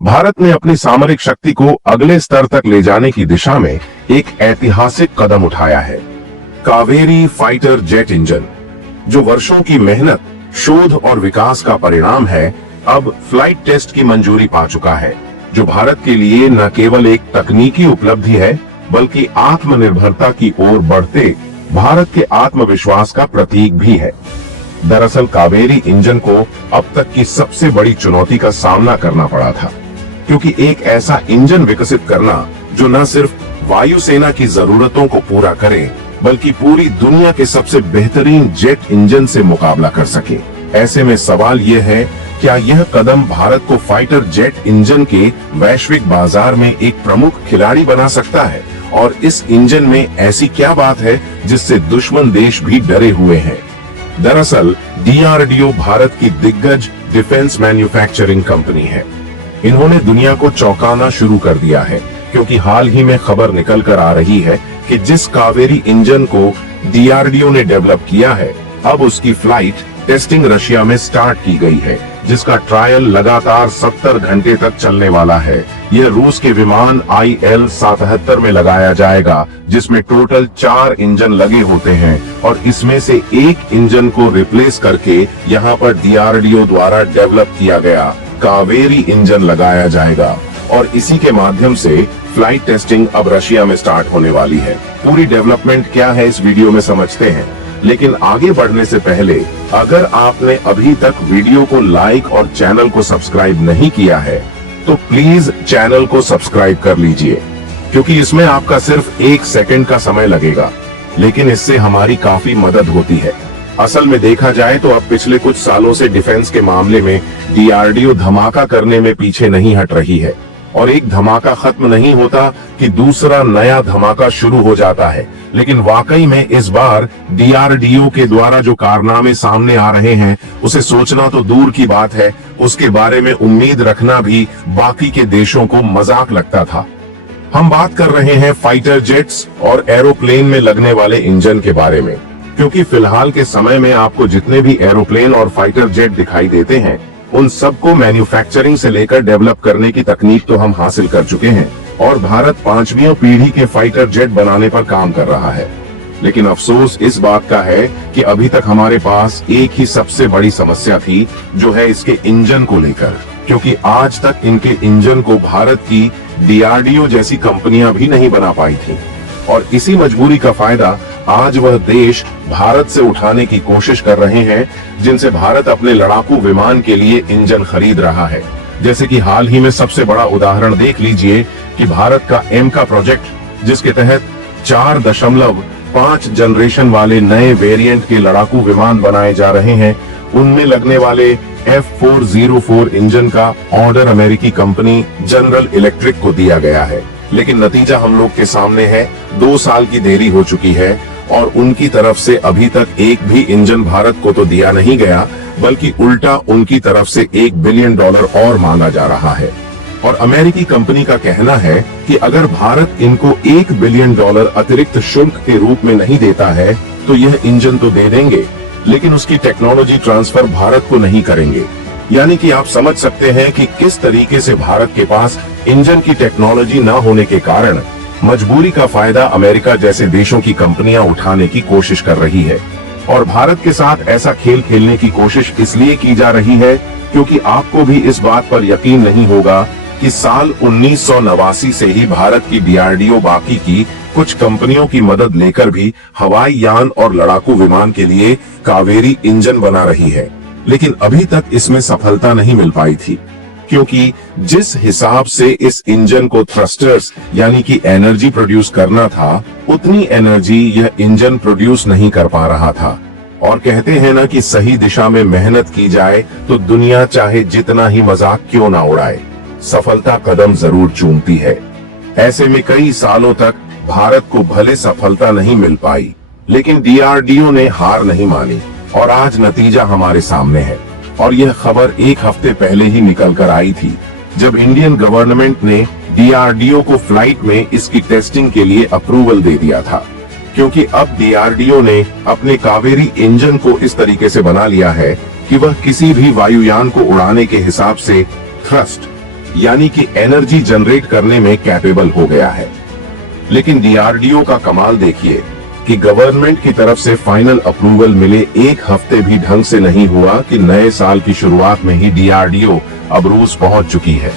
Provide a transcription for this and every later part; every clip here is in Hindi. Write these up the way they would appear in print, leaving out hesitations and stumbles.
भारत ने अपनी सामरिक शक्ति को अगले स्तर तक ले जाने की दिशा में एक ऐतिहासिक कदम उठाया है। कावेरी फाइटर जेट इंजन, जो वर्षों की मेहनत, शोध और विकास का परिणाम है, अब फ्लाइट टेस्ट की मंजूरी पा चुका है, जो भारत के लिए न केवल एक तकनीकी उपलब्धि है, बल्कि आत्मनिर्भरता की ओर बढ़ते भारत के आत्मविश्वास का प्रतीक भी है। दरअसल कावेरी इंजन को अब तक की सबसे बड़ी चुनौती का सामना करना पड़ा था, क्योंकि एक ऐसा इंजन विकसित करना जो न सिर्फ वायुसेना की जरूरतों को पूरा करे, बल्कि पूरी दुनिया के सबसे बेहतरीन जेट इंजन से मुकाबला कर सके। ऐसे में सवाल यह है, क्या यह कदम भारत को फाइटर जेट इंजन के वैश्विक बाजार में एक प्रमुख खिलाड़ी बना सकता है? और इस इंजन में ऐसी क्या बात है जिससे दुश्मन देश भी डरे हुए हैं? दरअसल DRDO भारत की दिग्गज डिफेंस मैन्युफैक्चरिंग कंपनी है। इन्होंने दुनिया को चौंकाना शुरू कर दिया है, क्योंकि हाल ही में खबर निकल कर आ रही है कि जिस कावेरी इंजन को DRDO ने डेवलप किया है, अब उसकी फ्लाइट टेस्टिंग रशिया में स्टार्ट की गई है, जिसका ट्रायल लगातार 70 घंटे तक चलने वाला है। यह रूस के विमान IL-77 में लगाया जाएगा, जिसमें टोटल 4 इंजन लगे होते हैं, और इसमें से एक इंजन को रिप्लेस करके यहां पर DRDO द्वारा डेवलप किया गया कावेरी इंजन लगाया जाएगा, और इसी के माध्यम से फ्लाइट टेस्टिंग अब रशिया में स्टार्ट होने वाली है। पूरी डेवलपमेंट क्या है इस वीडियो में समझते हैं, लेकिन आगे बढ़ने से पहले अगर आपने अभी तक वीडियो को लाइक और चैनल को सब्सक्राइब नहीं किया है, तो प्लीज चैनल को सब्सक्राइब कर लीजिए, क्योंकि इसमें आपका सिर्फ 1 सेकंड का समय लगेगा, लेकिन इससे हमारी काफी मदद होती है। असल में देखा जाए तो अब पिछले कुछ सालों से डिफेंस के मामले में DRDO धमाका करने में पीछे नहीं हट रही है, और एक धमाका खत्म नहीं होता कि दूसरा नया धमाका शुरू हो जाता है। लेकिन वाकई में इस बार DRDO के द्वारा जो कारनामे सामने आ रहे हैं, उसे सोचना तो दूर की बात है, उसके बारे में उम्मीद रखना भी बाकी के देशों को मजाक लगता था। हम बात कर रहे हैं फाइटर जेट्स और एरोप्लेन में लगने वाले इंजन के बारे में, क्योंकि फिलहाल के समय में आपको जितने भी एरोप्लेन और फाइटर जेट दिखाई देते हैं, उन सबको मैन्युफैक्चरिंग से लेकर डेवलप करने की तकनीक तो हम हासिल कर चुके हैं, और भारत 5वीं पीढ़ी के फाइटर जेट बनाने पर काम कर रहा है। लेकिन अफसोस इस बात का है कि अभी तक हमारे पास एक ही सबसे बड़ी समस्या थी, जो है इसके इंजन को लेकर, क्योंकि आज तक इनके इंजन को भारत की DRDO जैसी कंपनियां भी नहीं बना पाई थी, और इसी मजबूरी का फायदा आज वह देश भारत से उठाने की कोशिश कर रहे हैं, जिनसे भारत अपने लड़ाकू विमान के लिए इंजन खरीद रहा है। जैसे कि हाल ही में सबसे बड़ा उदाहरण देख लीजिए कि भारत का एमका प्रोजेक्ट, जिसके तहत 4.5 जनरेशन वाले नए वेरिएंट के लड़ाकू विमान बनाए जा रहे हैं, उनमें लगने वाले F404 इंजन का ऑर्डर अमेरिकी कंपनी जनरल इलेक्ट्रिक को दिया गया है। लेकिन नतीजा हम लोग के सामने है, 2 साल की देरी हो चुकी है, और उनकी तरफ से अभी तक एक भी इंजन भारत को तो दिया नहीं गया, बल्कि उल्टा उनकी तरफ से $1 बिलियन और मांगा जा रहा है। और अमेरिकी कंपनी का कहना है कि अगर भारत इनको $1 बिलियन अतिरिक्त शुल्क के रूप में नहीं देता है, तो यह इंजन तो दे देंगे, लेकिन उसकी टेक्नोलॉजी ट्रांसफर भारत को नहीं करेंगे। यानी कि आप समझ सकते हैं कि किस तरीके से भारत के पास इंजन की टेक्नोलॉजी न होने के कारण मजबूरी का फायदा अमेरिका जैसे देशों की कंपनियां उठाने की कोशिश कर रही है। और भारत के साथ ऐसा खेल खेलने की कोशिश इसलिए की जा रही है, क्योंकि आपको भी इस बात पर यकीन नहीं होगा कि साल 1989 से ही भारत की DRDO बाकी की कुछ कंपनियों की मदद लेकर भी हवाई यान और लड़ाकू विमान के लिए कावेरी इंजन बना रही है, लेकिन अभी तक इसमें सफलता नहीं मिल पाई थी, क्योंकि जिस हिसाब से इस इंजन को थ्रस्टर्स यानी कि एनर्जी प्रोड्यूस करना था, उतनी एनर्जी यह इंजन प्रोड्यूस नहीं कर पा रहा था। और कहते हैं ना कि सही दिशा में मेहनत की जाए तो दुनिया चाहे जितना ही मजाक क्यों ना उड़ाए, सफलता कदम जरूर चूमती है। ऐसे में कई सालों तक भारत को भले सफलता नहीं मिल पाई, लेकिन DRDO ने हार नहीं मानी, और आज नतीजा हमारे सामने है। और यह खबर 1 हफ्ते पहले ही निकल कर आई थी, जब इंडियन गवर्नमेंट ने DRDO को फ्लाइट में इसकी टेस्टिंग के लिए अप्रूवल दे दिया था, क्योंकि अब DRDO ने अपने कावेरी इंजन को इस तरीके से बना लिया है कि वह किसी भी वायुयान को उड़ाने के हिसाब से थ्रस्ट यानी कि एनर्जी जनरेट करने में कैपेबल हो गया है। लेकिन डीआरडीओ का कमाल देखिए कि गवर्नमेंट की तरफ से फाइनल अप्रूवल मिले 1 हफ्ते भी ढंग से नहीं हुआ कि नए साल की शुरुआत में ही डीआरडीओ अब रूस पहुंच चुकी है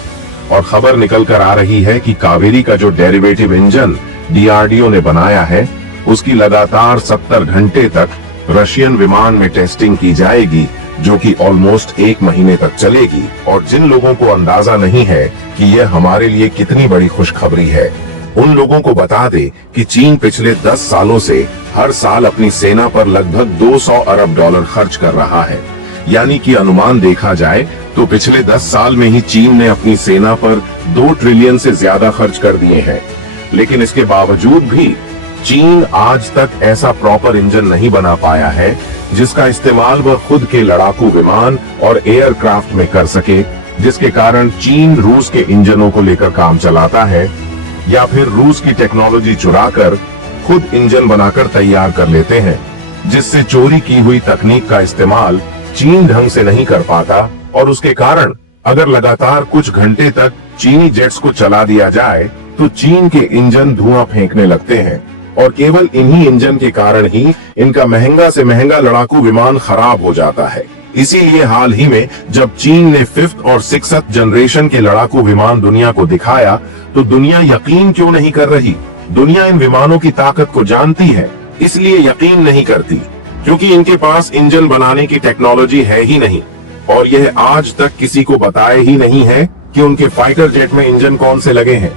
और खबर निकल कर आ रही है कि कावेरी का जो डेरिवेटिव इंजन डीआरडीओ ने बनाया है उसकी लगातार 70 घंटे तक रशियन विमान में टेस्टिंग की जाएगी, जो कि ऑलमोस्ट 1 महीने तक चलेगी। और जिन लोगों को अंदाजा नहीं है कि यह हमारे लिए कितनी बड़ी खुशखबरी है, उन लोगों को बता दे कि चीन पिछले 10 सालों से हर साल अपनी सेना पर लगभग 200 अरब डॉलर खर्च कर रहा है। यानी कि अनुमान देखा जाए तो पिछले 10 साल में ही चीन ने अपनी सेना पर 2 ट्रिलियन से ज्यादा खर्च कर दिए हैं। लेकिन इसके बावजूद भी चीन आज तक ऐसा प्रॉपर इंजन नहीं बना पाया है जिसका इस्तेमाल वह खुद के लड़ाकू विमान और एयरक्राफ्ट में कर सके, जिसके कारण चीन रूस के इंजनों को लेकर काम चलाता है या फिर रूस की टेक्नोलॉजी चुराकर खुद इंजन बनाकर तैयार कर लेते हैं, जिससे चोरी की हुई तकनीक का इस्तेमाल चीन ढंग से नहीं कर पाता। और उसके कारण अगर लगातार कुछ घंटे तक चीनी जेट्स को चला दिया जाए तो चीन के इंजन धुआं फेंकने लगते हैं और केवल इन्हीं इंजन के कारण ही इनका महंगा से महंगा लड़ाकू विमान खराब हो जाता है। इसीलिए हाल ही में जब चीन ने 5th और 6th जनरेशन के लड़ाकू विमान दुनिया को दिखाया तो दुनिया यकीन क्यों नहीं कर रही? दुनिया इन विमानों की ताकत को जानती है, इसलिए यकीन नहीं करती, क्योंकि इनके पास इंजन बनाने की टेक्नोलॉजी है ही नहीं और यह आज तक किसी को बताए ही नहीं है कि उनके फाइटर जेट में इंजन कौन से लगे हैं।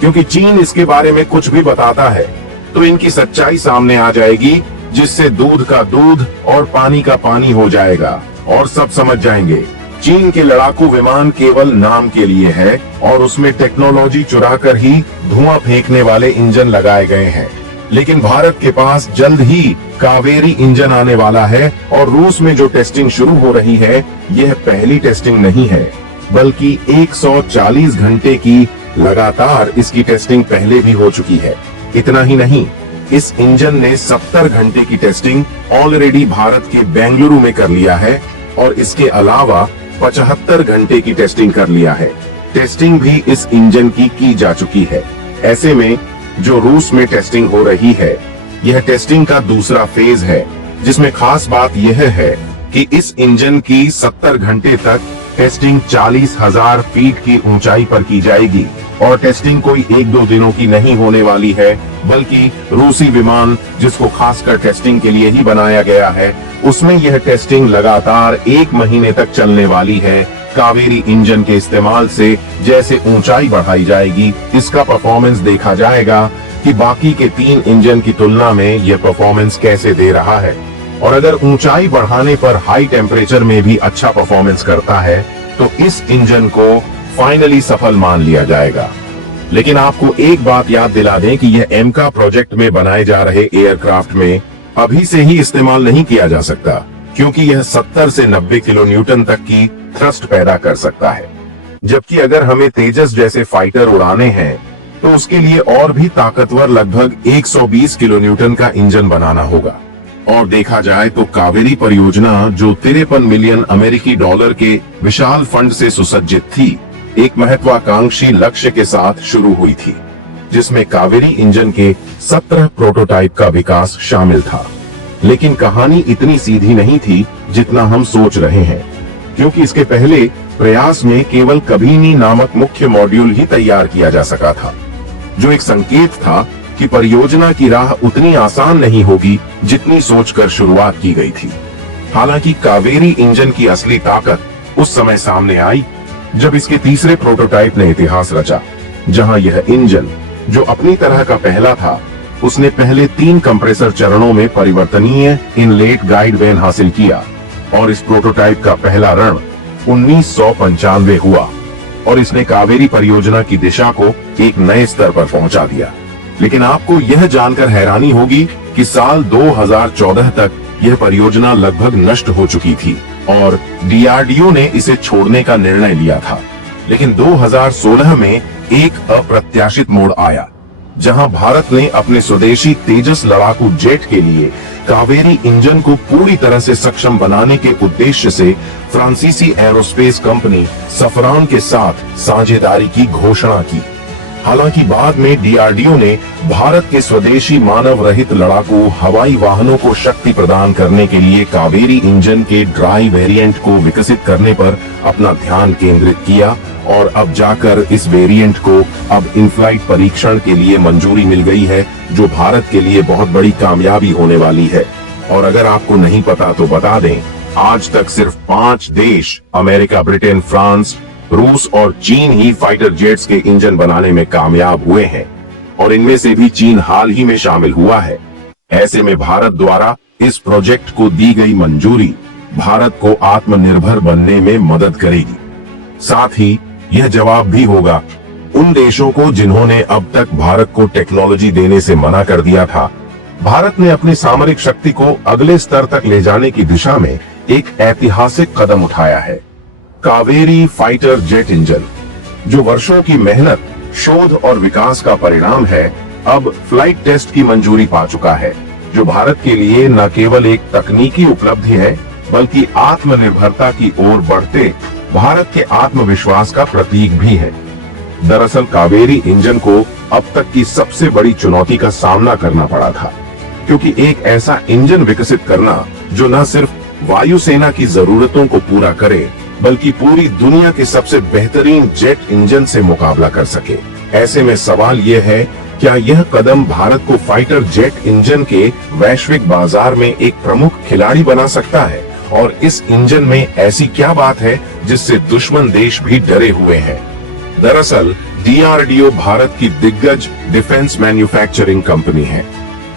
क्योंकि चीन इसके बारे में कुछ भी बताता है तो इनकी सच्चाई सामने आ जाएगी, जिससे दूध का दूध और पानी का पानी हो जाएगा और सब समझ जाएंगे चीन के लड़ाकू विमान केवल नाम के लिए है और उसमें टेक्नोलॉजी चुराकर ही धुआं फेंकने वाले इंजन लगाए गए हैं। लेकिन भारत के पास जल्द ही कावेरी इंजन आने वाला है और रूस में जो टेस्टिंग शुरू हो रही है यह पहली टेस्टिंग नहीं है, बल्कि 140 घंटे की लगातार इसकी टेस्टिंग पहले भी हो चुकी है। इतना ही नहीं, इस इंजन ने 70 घंटे की टेस्टिंग ऑलरेडी भारत के बेंगलुरु में कर लिया है और इसके अलावा 75 घंटे की टेस्टिंग कर लिया है। टेस्टिंग भी इस इंजन की जा चुकी है। ऐसे में जो रूस में टेस्टिंग हो रही है यह टेस्टिंग का दूसरा फेज है, जिसमें खास बात यह है कि इस इंजन की 70 घंटे तक टेस्टिंग 40,000 फीट की ऊंचाई पर की जाएगी और टेस्टिंग कोई 1-2 दिनों की नहीं होने वाली है, बल्कि रूसी विमान जिसको खासकर टेस्टिंग के लिए ही बनाया गया है उसमें यह टेस्टिंग लगातार 1 महीने तक चलने वाली है। कावेरी इंजन के इस्तेमाल से जैसे ऊंचाई बढ़ाई जाएगी इसका परफॉर्मेंस देखा जाएगा कि बाकी के 3 इंजन की तुलना में यह परफॉर्मेंस कैसे दे रहा है। और अगर ऊंचाई बढ़ाने पर हाई टेम्परेचर में भी अच्छा परफॉर्मेंस करता है तो इस इंजन को फाइनली सफल मान लिया जाएगा। लेकिन आपको एक बात याद दिला दें कि यह एमका प्रोजेक्ट में बनाए जा रहे एयरक्राफ्ट में अभी से ही इस्तेमाल नहीं किया जा सकता, क्योंकि यह 70 से 90 किलो न्यूटन तक की थ्रस्ट पैदा कर सकता है। जबकि अगर हमें तेजस जैसे फाइटर उड़ाने हैं तो उसके लिए और भी ताकतवर लगभग 120 किलो न्यूटन का इंजन बनाना होगा। और देखा जाए तो कावेरी परियोजना जो 53 मिलियन अमेरिकी डॉलर के विशाल फंड से सुसज्जित थी, एक महत्वाकांक्षी लक्ष्य के साथ शुरू हुई थी, जिसमें कावेरी इंजन के 17 प्रोटोटाइप का विकास शामिल था। लेकिन कहानी इतनी सीधी नहीं थी जितना हम सोच रहे हैं, क्योंकि इसके पहले प्रयास में केवल कबीनी नामक मुख्य मॉड्यूल ही तैयार किया जा सका था, जो एक संकेत था कि परियोजना की राह उतनी आसान नहीं होगी जितनी सोचकर शुरुआत की गई थी। हालांकि कावेरी इंजन की असली ताकत उस समय सामने आई जब इसके तीसरे प्रोटोटाइप ने इतिहास रचा, जहां यह इंजन जो अपनी तरह का पहला था, उसने पहले 3 कंप्रेसर चरणों में परिवर्तनीय इनलेट गाइड वेन हासिल किया और इस प्रोटोटाइप का पहला रण 1995 हुआ और इसने कावेरी परियोजना की दिशा को एक नए स्तर पर पहुंचा दिया। लेकिन आपको यह जानकर हैरानी होगी कि साल 2014 तक यह परियोजना लगभग नष्ट हो चुकी थी और डीआरडीओ ने इसे छोड़ने का निर्णय लिया था। लेकिन 2016 में एक अप्रत्याशित मोड़ आया। जहां भारत ने अपने स्वदेशी तेजस लड़ाकू जेट के लिए कावेरी इंजन को पूरी तरह से सक्षम बनाने के उद्देश्य से फ्रांसीसी एरोस्पेस कंपनी सफरान के साथ साझेदारी की घोषणा की। हालांकि बाद में डीआरडीओ ने भारत के स्वदेशी मानव रहित लड़ाकू हवाई वाहनों को शक्ति प्रदान करने के लिए कावेरी इंजन के ड्राई वेरिएंट को विकसित करने पर अपना ध्यान केंद्रित किया और अब जाकर इस वेरिएंट को अब इन फ्लाइट परीक्षण के लिए मंजूरी मिल गई है, जो भारत के लिए बहुत बड़ी कामयाबी होने वाली है। और अगर आपको नहीं पता तो बता दें, आज तक सिर्फ 5 देश अमेरिका, ब्रिटेन, फ्रांस, रूस और चीन ही फाइटर जेट्स के इंजन बनाने में कामयाब हुए हैं और इनमें से भी चीन हाल ही में शामिल हुआ है। ऐसे में भारत द्वारा इस प्रोजेक्ट को दी गई मंजूरी भारत को आत्मनिर्भर बनने में मदद करेगी। साथ ही यह जवाब भी होगा उन देशों को जिन्होंने अब तक भारत को टेक्नोलॉजी देने से मना कर दिया था। भारत ने अपनी सामरिक शक्ति को अगले स्तर तक ले जाने की दिशा में एक ऐतिहासिक कदम उठाया है। कावेरी फाइटर जेट इंजन, जो वर्षों की मेहनत, शोध और विकास का परिणाम है, अब फ्लाइट टेस्ट की मंजूरी पा चुका है, जो भारत के लिए न केवल एक तकनीकी उपलब्धि है बल्कि आत्मनिर्भरता की ओर बढ़ते भारत के आत्मविश्वास का प्रतीक भी है। दरअसल कावेरी इंजन को अब तक की सबसे बड़ी चुनौती का सामना करना पड़ा था, क्योंकि एक ऐसा इंजन विकसित करना जो न सिर्फ वायुसेना की जरूरतों को पूरा करे बल्कि पूरी दुनिया के सबसे बेहतरीन जेट इंजन से मुकाबला कर सके। ऐसे में सवाल यह है, क्या यह कदम भारत को फाइटर जेट इंजन के वैश्विक बाजार में एक प्रमुख खिलाड़ी बना सकता है? और इस इंजन में ऐसी क्या बात है जिससे दुश्मन देश भी डरे हुए हैं? दरअसल डीआरडीओ भारत की दिग्गज डिफेंस मैन्युफैक्चरिंग कंपनी है।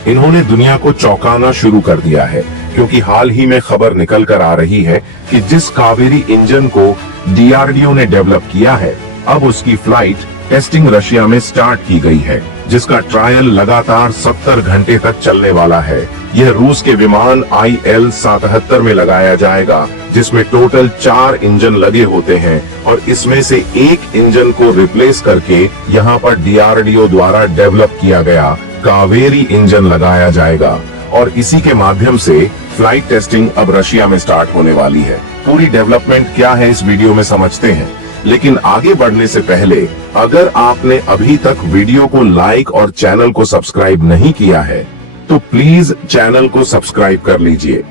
इन्होंने दुनिया को चौंकाना शुरू कर दिया है, क्योंकि हाल ही में खबर निकल कर आ रही है कि जिस कावेरी इंजन को डीआरडीओ ने डेवलप किया है, अब उसकी फ्लाइट टेस्टिंग रशिया में स्टार्ट की गई है, जिसका ट्रायल लगातार 70 घंटे तक चलने वाला है। यह रूस के विमान IL-77 में लगाया जाएगा, जिसमें टोटल 4 इंजन लगे होते हैं और इसमें से एक इंजन को रिप्लेस करके यहाँ पर डीआरडीओ द्वारा डेवलप किया गया कावेरी इंजन लगाया जाएगा और इसी के माध्यम से फ्लाइट टेस्टिंग अब रशिया में स्टार्ट होने वाली है। पूरी डेवलपमेंट क्या है इस वीडियो में समझते हैं, लेकिन आगे बढ़ने से पहले अगर आपने अभी तक वीडियो को लाइक और चैनल को सब्सक्राइब नहीं किया है तो प्लीज चैनल को सब्सक्राइब कर लीजिए,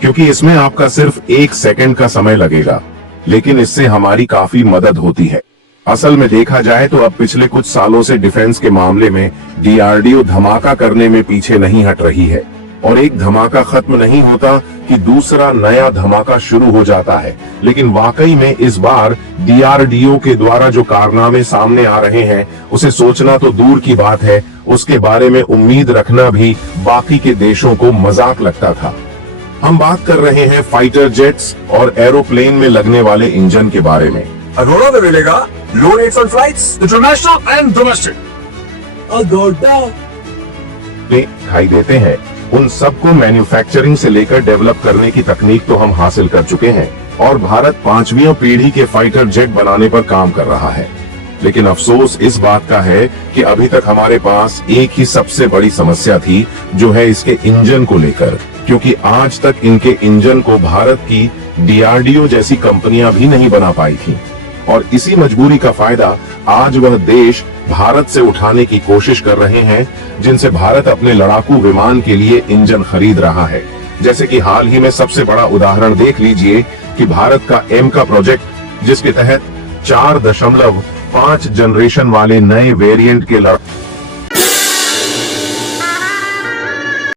क्योंकि इसमें आपका सिर्फ 1 सेकंड का समय लगेगा, लेकिन इससे हमारी काफी मदद होती है। असल में देखा जाए तो अब पिछले कुछ सालों से डिफेंस के मामले में डीआरडीओ धमाका करने में पीछे नहीं हट रही है और एक धमाका खत्म नहीं होता कि दूसरा नया धमाका शुरू हो जाता है। लेकिन वाकई में इस बार डीआरडीओ के द्वारा जो कारनामे सामने आ रहे हैं, उसे सोचना तो दूर की बात है, उसके बारे में उम्मीद रखना भी बाकी के देशों को मजाक लगता था। हम बात कर रहे हैं फाइटर जेट्स और एरोप्लेन में लगने वाले इंजन के बारे में। अरोड़ा में मिलेगा low rates on flights international and domestic. दिखाई देते हैं, उन सबको मैन्युफैक्चरिंग से लेकर डेवलप करने की तकनीक तो हम हासिल कर चुके हैं और भारत 5वीं पीढ़ी के फाइटर जेट बनाने पर काम कर रहा है। लेकिन अफसोस इस बात का है कि अभी तक हमारे पास एक ही सबसे बड़ी समस्या थी, जो है इसके इंजन को लेकर, क्योंकि आज तक इनके इंजन को भारत की डीआरडीओ जैसी कंपनियां भी नहीं बना पाई थी और इसी मजबूरी का फायदा आज वह देश भारत से उठाने की कोशिश कर रहे हैं, जिनसे भारत अपने लड़ाकू विमान के लिए इंजन खरीद रहा है। जैसे कि हाल ही में सबसे बड़ा उदाहरण देख लीजिए कि भारत का एम का प्रोजेक्ट, जिसके तहत 4.5 जनरेशन वाले नए वेरिएंट के